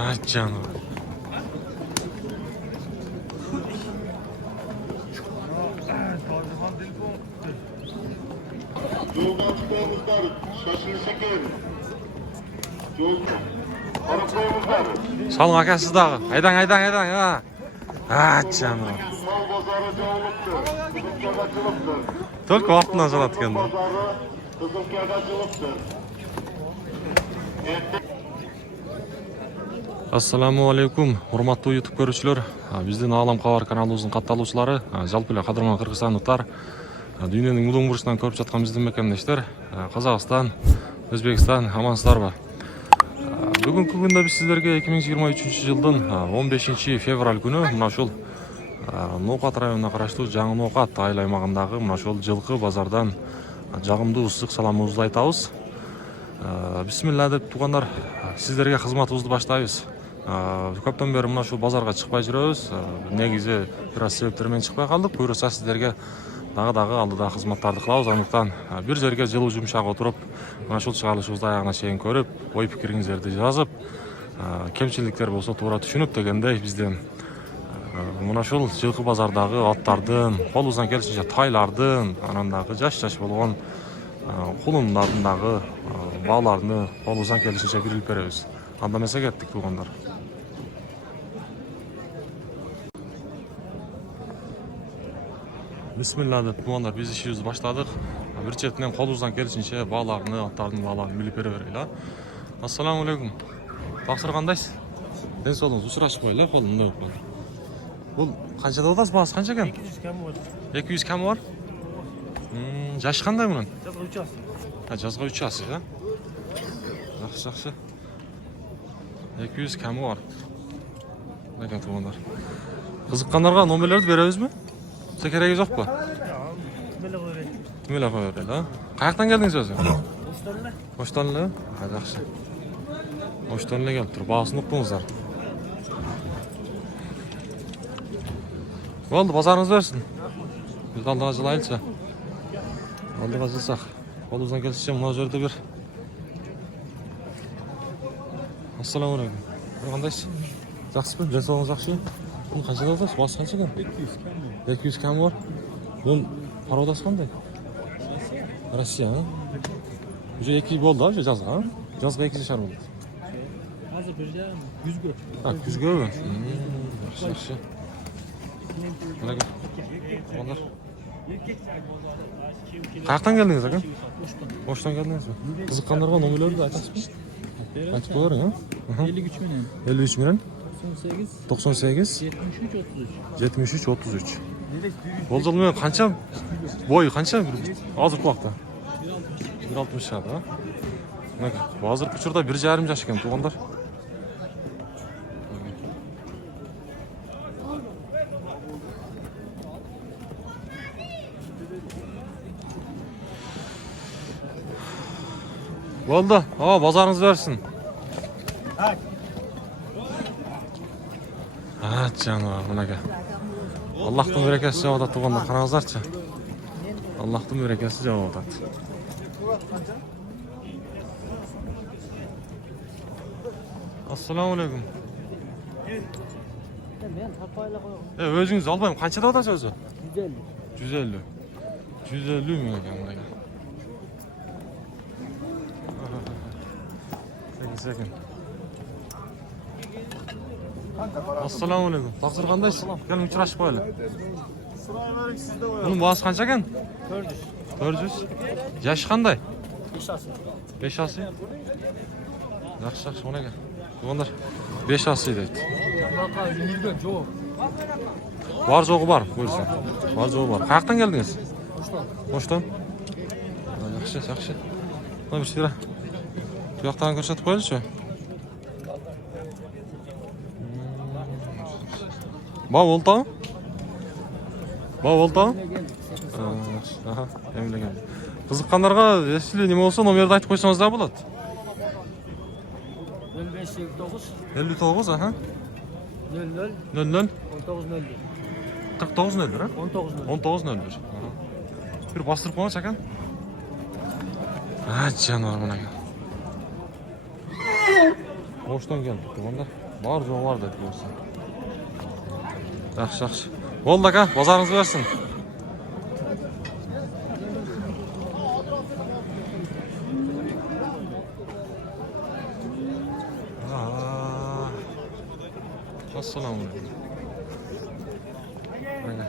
Ah canım. Yoldan çıkıyormuşlar, şaşırışıkın. Arapayımızlar. Salın akasız dağı. Aydan ha. Ah canım. Mal pazarı çoğunluktur. Kızılkagacılıktır. Только vaqtdan salat ekan. Pazarı kızılkagacılıktır. Assalamu alaikum, hurmatlı YouTube görüşçüler. Биздин Алам Кабар каналыбыздын катталуучулары, жалпы эле кадырман кыргызстандыктар, дүйнөнүн мудун бурчунан көрүп жаткан биздин мекендештер, Казакстан, Өзбекстан, амансыздарбы? Бүгүнкү күндө биз сиздерге 2023 жылдын 15 февраль күнү мына ушул Ноокат районуна караштуу Жаңы Ноокат айыл аймагындагы мына ушул жылкы базардан жагымдуу ысык саламыбызды айтабыз. Бисмилла деп туугандар, сиздерге кызматыбызды баштайбыз. Көптөн бери мына ушул базарга чыкпай жүрөбүз. Негизи бир аз себептер менен чыкпай калдык. Буюрса сиздерге дагы алдыда кызматтарды кылабыз. Андыктан бир жерге жылуу жумшак отуруп, мына ушул чыгарылышыбызды аягына чейин көрүп, ой пикириңиздерди жазып, кемчиликтер болсо туура түшүнүп дегендей бизден мына ушул жылкы базардагы аттардын, колубуздан келишинче тайлардын, анан дагы жаш болгон кулундардын дагы бааларны колубуздан келишинче билип беребиз. Анда эмесе кеттик туугандар. Бисмилла деп туугандар, биз ишибизди баштадык. Бир четинен колубуздан келишинче бааларны, аттардын бааларын билип бере берели. Ассаламу алейкум. Таксыр кандайсыз? Ден соолугуңуз учурашпайлы, колумда өп калды. Бул канча деп атасыз, баасы канча экен? 200 кем бар. 200 кем бар? Жашы кандай мунун? Жазга 3 ас. Жазга 3 асы, да? Жакшы. 200 кеми бар. Мынакей туугандар. Кызыккандарга номерлерди беребизби? Сиз кереги жокпу? Меле койбойт. Меле кое берели, да? Каяктан келдиңиз өзү? Оштон эле. Оштон эле? Жакшы. Оштон эле келиптир. Баасын уктуңуздар. Болду, базарыңыз берсин. Биз алдыга жылайлычы. Алдыга жылсак, колубуздан келишинче мына жерде бир. Ассаламу алейкум. Кандайсыз? Жакшысызбы? Ден соолугуңуз жакшыбы? Бул канча деп атасыз? Баасы канча экен? 200 кем бар. Бул породасы кандай? Россия, а? Уже 2 болду, уже жазга, а? Жазга 2 жашар болду. Азыр 100гө. А, 100гөбү? Жакшы. Мынакей. Туугандар. Каяктан келдиңиз ака? Оштон келдиңизби? Кызыккандарга номерлерди айтасызбы? Айтып коерүң, а? 53 менен. 53 менен 98 98 73 33. 73 33. Болжол менен канча бою канча азыркы убакта? 1.60 жаш, а? Мынакей, азыркы учурда 1,5 жаш экен туугандар. Болду. Базарыңыз берсин. Жаным, мынакей. Аллахтын берекеси жауап атат туугандар, караңыздарчы. Аллахтын берекеси жауап атат. Ассаламу алейкум. Мен таппайлы койгом. Өзүңүз албайм, канча деп атасыз өзү? 150. 150 мынакей, мынакей. Секин. Ассаламу алейкум. Таксыр кандайсыз? Келиң учурашып коелу. Сурай берик сизде ой. Мунун баасы канча экен? 400. 400. Жашы кандай? 5 асы. 5 асы. Жакшы, мынакей. Туугандар, 5 асы дейт. Бака 100гө жок. Бар жогу бар, буюрса. Бар жогу бар. Каяктан келдиңиз? Оштон. Жакшы. Мына бир сыйра. Буяктан көрсөтүп коелучу. Ба болду? Эмилеген. Кызыккандарга, если неме болсо номерди айтып койсоңуз да болот. 0559 59, аха. 00 00 1901. 4901, а? 1901. 1901. Бир бастырып коңуч ака. Жаным, мынакей. Оштон келди туугандар. Var jo'q var deb qo'ysin. Yaxshi, yaxshi. Bo'ldi aka, bozoringiz bersin. Assalomu alaykum. Mana.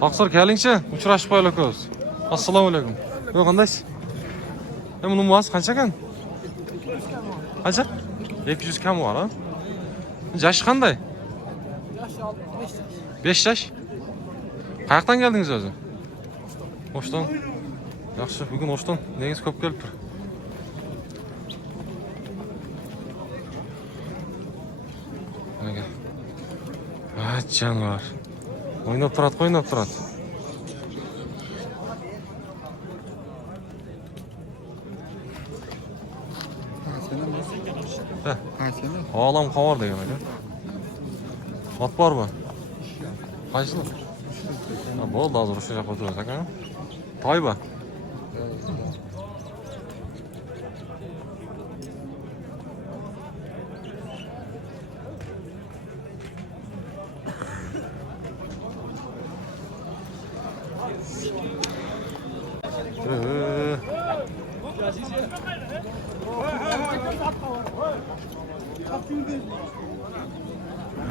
Taqsir kelingchi, uchrashib qo'yaylik o'z. Assalomu alaykum. Yo'q, qanday? Bunun muasi qancha ekan? Qancha? 200 kam var ha? Yaşı qanday? Yaşı 5 yaş. 5 yaş. Qayerdan geldiniz o'zi? Oshdan. Yaxshi, bugun Oshdan negiz ko'p kelib tur. Mana. Ha, canlar. O'ynab turadi, o'ynab turadi. Olam qavar degan aka. Ot bormi? Qaysi? Ha, bo'ldi, hozir o'sha yoqqa o'tiramiz aka. Toyba.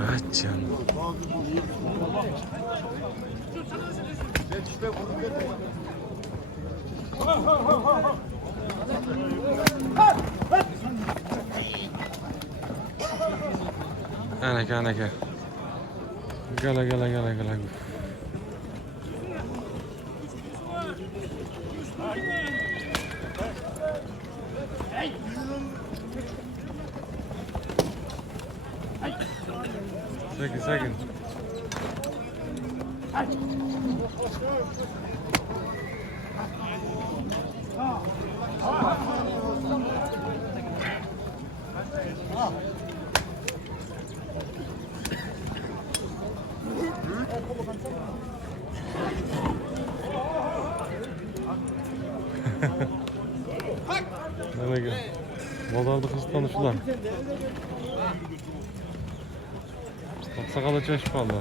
Açan. Anaka. Gala. Sakin. Anaka. Bozorda hızlanışlar. Sakalı çeşip aldı.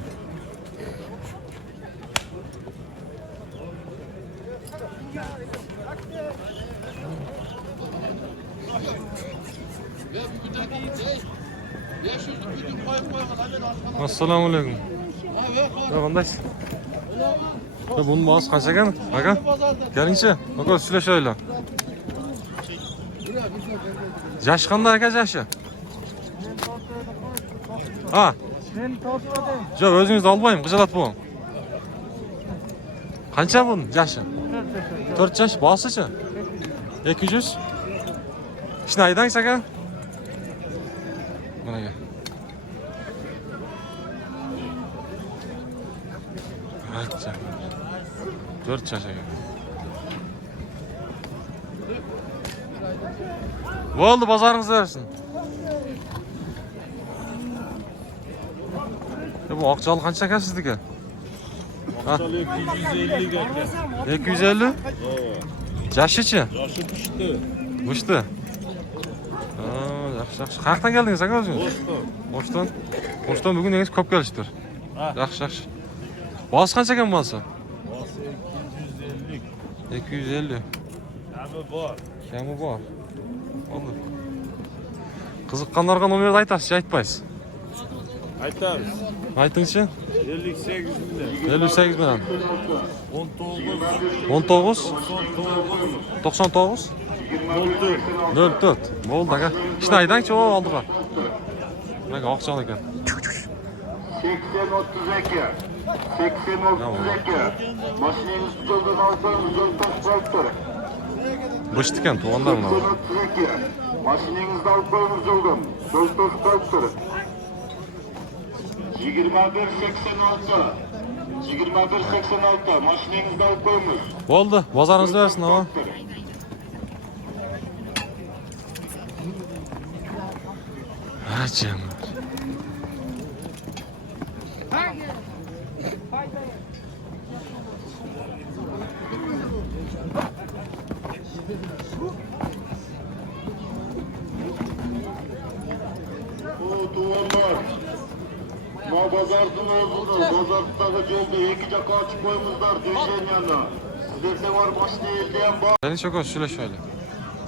Assalamu alaykum. Qandays? Bunun bağısı qancha ekan? Aka? Kelingchi. Aka, сөйлешeyle. Yaş qanday aka yaşı? Ha? Yok, özünüzde almayayım, kıcalat bu. Qancha bunun yaşı? 4 yaş, bağısıçı? 200? İşte aydan aka? Bana gel. Acha. 4 yaş aka. Bo'ldi, bozorыңizda bersin. Bu akçalı qancha ekan sizniki? Akçalı 250 geldi. 250? Yaşı-chi? Yaşı Muştu. Yaxshi. Qayerdan keldingiz aka o'zingiz? Boştu. Oshdan bugun negiz ko'p kelishdir. Yaxshi. Bosi qancha ekan bosi? Bosi 250. 250. Kami bor. Oldu. Qiziqqanlarga nomerni aytasiz, aytmaysiz. Aytamiz. Aytingchi. 58 milyon. 58 bilan. 19. 99. 04. Bo'ldi aka. İşte aydangchi o oldiga. Mana oqchon ekan. 80-32. 80-32. Mashinangiz yo'ldan olsangiz yo'l to'xtatib tur. Bıştı ekan, to'g'onlar buni. 80-32. Mashinangizni olib qo'yingiz yo'ldan. Yo'l to'xtatib tur. 21-86. 21-86. Mashinangizni olib qo'yingiz. Bo'ldi, bozoringizni bersin ama. Açam. Bu tuğanlar. Ma bazardın özünü, bazardığı yolda iki caka açık koymuşlar düzgün yana. Sizlerde var başta eldeyen var. Beni çok hoş şöyle.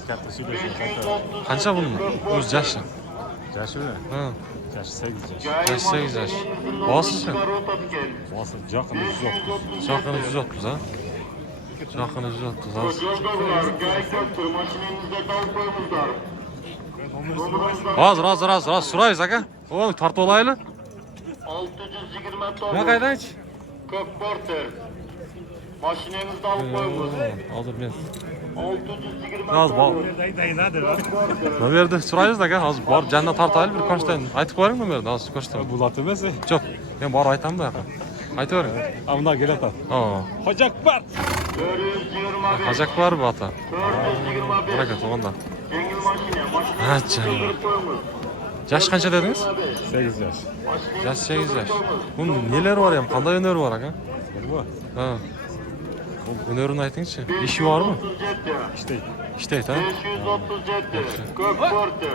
Katta söylüyorsun. 530. Kança bunun? Öz yaşı. Yaşı öyle. Ha. Yaşı 8 yaş. Yaş 8 yaş. Boğazsın. Boğazı yakın 130. Çakını 130 ha. Çakını 130 ha. Yoldalar, gayet yoktur. Maşinenizde dal koymuşlar. Hazır surayız aka. Oğlum tartı olaylı. 620 ton. Ne kaydan hiç? 40 porter. Maşinenizde al koymuş. Hazır ben. 620 Az bal. ton. Ne verdi? Surayız da aka. Hazır bar cennet tartaylı bir koştayın. Aytıp koyarım mı verdi? Hazır koştayım. Bulat emez mi? Çok. Ben bar aytam da aka. Aytı verin. Amına gel ata. Aa. Hocak var. 425. Hacak var mı ata? 425. Bırak et onda. Yengil makine. Ha canım. Yaş kança dediniz? 8 yaş. Yaş 8 yaş. Bunun neler var ya? Kanday öneri var aka? Var mı? Ha. Önerini aytыңызчы. İşi var mı? 537. İşte İşte ha. 537. 40 porter.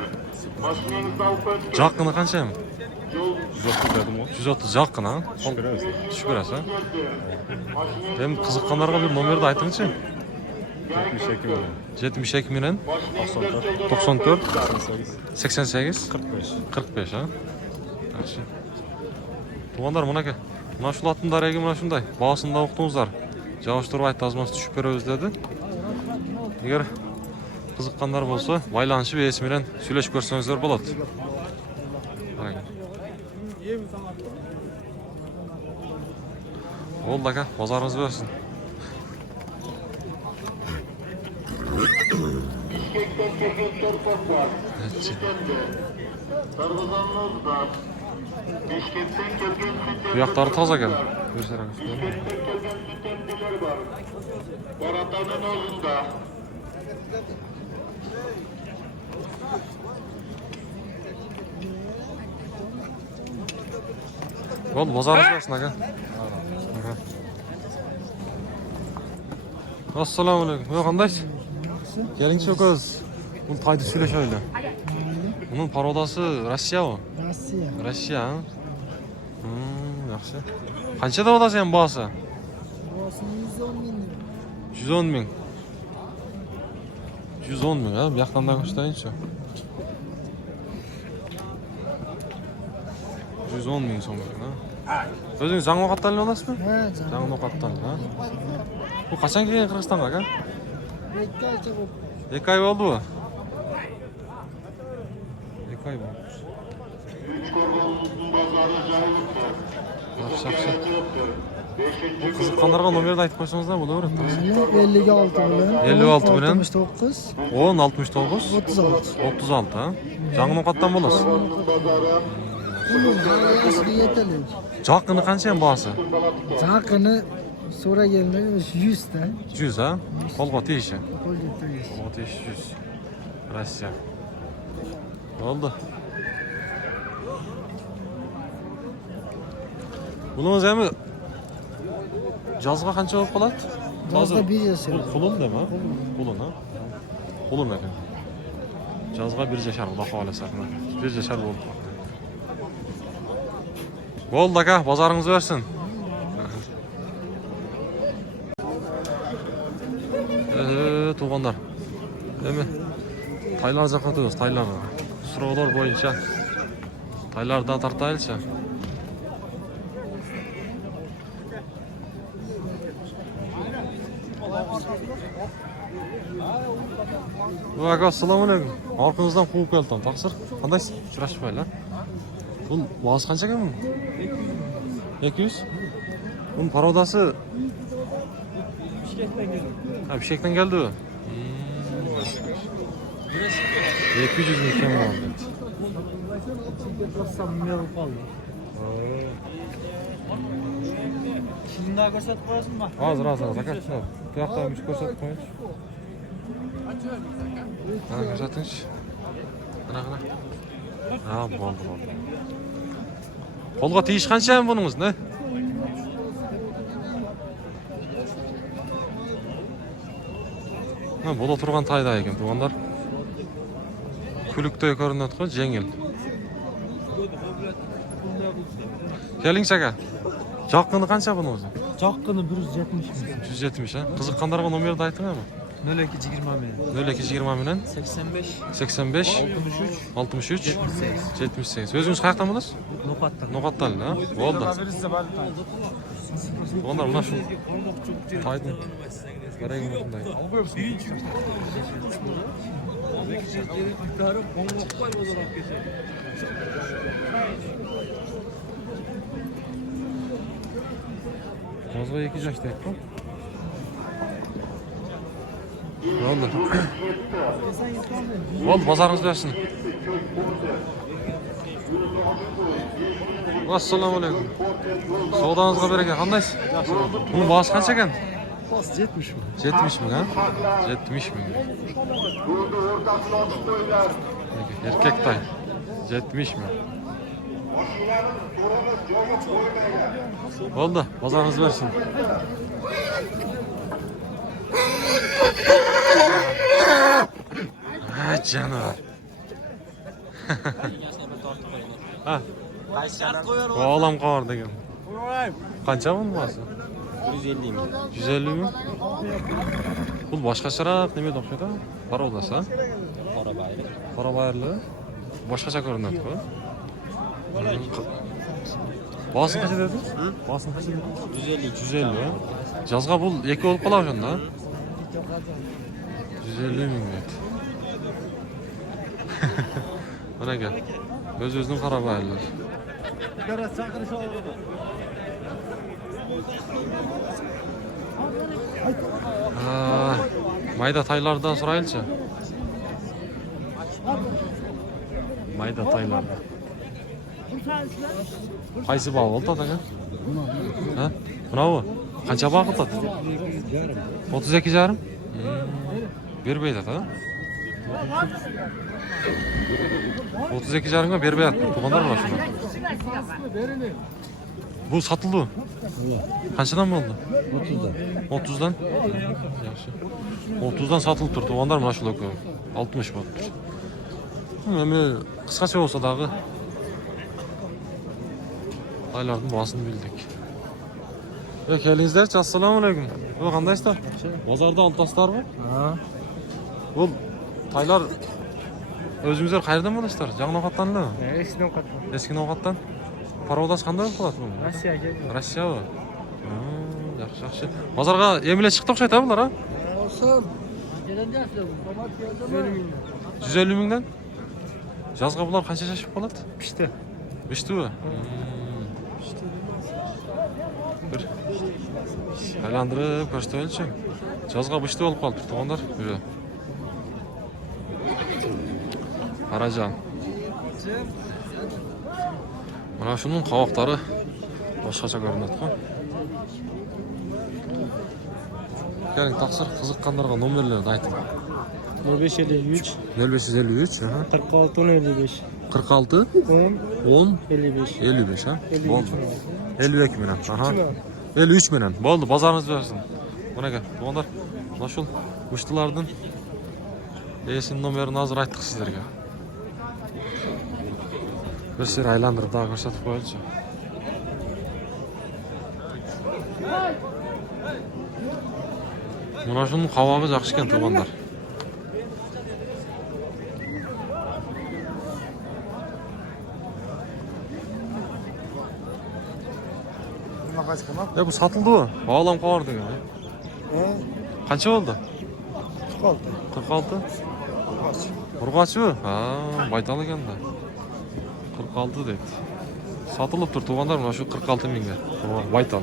Maşinenizde al koymuş. Жақыны қанша? Yol 130 dedim o. 130 жақын ha. Şükür olsun. Şükür аса. Hem қызыққандарға bir номерді айтыңызчы. 72 milyon. 72 менен 94. 94 88. 88 45. 45 ha. Жақсы. Туғандар мынаке. Мына ушул аттын дареги мына ушундай. Баасын да уктуңуздар. Жабыштырып айтты азмасы түшүп беребиз деди. Эгер кызыккандар болсо байланышып ээси менен сүйлөшүп көрсөңүздөр болот. Oldu aka, pazarınız versin. Bişkek'ten gelgen torpak var. Sütende. Sargızanlar da. Bişkek'ten gelgen sütende. Kıyakları taze gel. Göster aka. Bişkek'ten gelgen sütendeler var. Baratanın ağzında. Oldu, pazarınız versin aka. Assalamu alaikum. Yok qandaysiz? Keling çököz. Bunu taydı söyle şöyle. Bunun parodası Rossiya o. Rossiya. Rossiya. Ha? Yaxshi. Qancha davladasiz ham bahası? Boğazın 110 bin lira. 110 ming. 110 ming ha, bu yoqdan da ko'rsatayinchi. 110 ming so'm ha. O'zingiz Zangiqo'rg'ondan olasizmi? Ha canım. Zangiqo'rg'ondan ha. Bu qachon kelgan Qirg'izistonga aka? 2 aycha bo'lib. 2 oy bo'ldi bu. 2 oy bo'ldi. Üç korkunun bazarı cahilliktir. Yaxshi, yaxshi. Şikayeti yoktur. Bu Beşinci qiziqqanlarga nomerni aytib qo'ysangizlar bo'laveradi. Yani 56 bilen. 56 bilen. 69. 10 69 36. 36 ha. Zangiqo'rg'ondan bo'lasiz. korkunun bazarı. Bunun her yaşlı yeterli. Joqqini qancha ham bahası? Çakını sonra gelmemiz 100 tane. 100 ha. Qo'lga tegishi. Kol getiriyoruz. Qo'lga tegishi 100. Rossiya. Oldu. Bunimiz ham jazga qancha bo'lib qoladi? Yazda 1 yaşıyor. Qulun dema? Qulun ha. Qulun ekan. Jazga 1 yashar xudo xolasa. 1 yashar bo'lib qoldi. Bo'ldi aka, bozoringiz versin. Tuğanlar. Değil mi? Taylar zakatıyoruz, taylar. Sıralar boyunca. Taylardan tartayılsa. Aka, assalamu alaikum. Arkanızdan kovuk geldim. Taksır. Kandaysın? Şuraşmayla. Bunun bağısı kança gelmiyor mu? 200. Bunun parodası... Ha, Bişkek'ten geldi o. 200 mükemmel muhabbet. Şimdi daha gösterip koyarsın mı? Hazır. Zakat. Kıyaklarmış koşatıp koymuş. Ana koşatınç. Ana. Ha, oldu. Kolga teyiş kança mı bununuz ne? Бола турган тайда экен туугандар. Күлүктөй көрүнөт го, жеңил. Келиңчи ага. Жакыны канча бунун өзү? Жаккыны 170 170, а? Кызыккандарга номерди айтыңарбы? 0220 менен 0220 менен 85 85 63 78. Өзүңүз каяктан болосуз? Нокаттан. Нокаттан эле, а? Болду. Туугандар, мына ушул тайдын кереги ушундай. Мозго 2 жаш дейт го. Болду. Болду, базарыңыз берсин. Ассаламу алейкум. Соодаңызга береке, кандайсыз? Мунун баасы канча экен? Бas 70 mi? 70 миң, а? 70 миң. Burada ortasına tutuyorlar. Эркек тай. 70 миң. Болду, базарыңыз берсин. Жаныбар. А. Оолам кабар деген. Канча мунун баасы? 150 миң. 150 миң. Бул башкачараак немеде окшойт, а? Пародасы, а? Кара байырлы. Башкача көрүнөт го. Баасын канча дедиңиз? Баасын канча дедиңиз? 150, а? Жазга бул 2 болуп калат ошондо, а? 150 миң дейт. Мынеке. Өз-өзүнүн кара байырлар. Майда тайлардан сурайлычы. Майда тайларды. Кайсы баа болду ага? Ha? Мынабы? Канча баа кылат? 32,5? Бербейт ата. 32,5 бербей атты. Туугандар бар ушуна. Бул сатылды. Канчадан болду? 30дан. Жакшы. 30дан сатылып тур. Туугандар мына ушул экөө 60 болуптур. Эми кыскача болсо дагы тайлардын баасын билдик. Келиңиздерчи, ассаламу алейкум. Кандайсыздар? Базарда алтасыздарбы? Бул тайлар өзүңүздөр кайерден болосуздар? Жаңы Ноокаттан элеби? Eski Nokat'tan. Эски Ноокаттан. Пародасы кандай болуп калат бул? Rusya geldi. Россиябы? Жакшы, жакшы. Базарга эмиле чыкты окшойт а булар, а? Olsun. Gelen de yapıyor. Domat geldi mi? 150 миңден. Жазга булар канча жашып калат? Pişti. Биштиби? Бир айландырып көрсөтөлүчү. Жазга бышты болуп калыптыр туугандар. Бүрө. Каражан. Мына ушунун кабактары башкача көрүнөт го. Келиң, таксыр кызыккандарга номерлерди айтың. 0553 0553, 46 55 46 10 10 55 55, ha? 53 Болду. 52 менен. Аха. 53 менен. Болду, базарыңыз берсин. Мынеке, туугандар, мына ушул уштулардын ээсинин номерин азыр айттык сиздерге. Бир сер айландырып дагы көрсөтүп коелучу. Мына ушунун кабагы жакшы экен туугандар. Бул сатылдыбы? Баалам кабар деген. Канча болду? 46. Ургачыбы? Байтал экен да. 46 дейт. Сатылып тур туугандар, мына ушу 46 миңге. Байтал.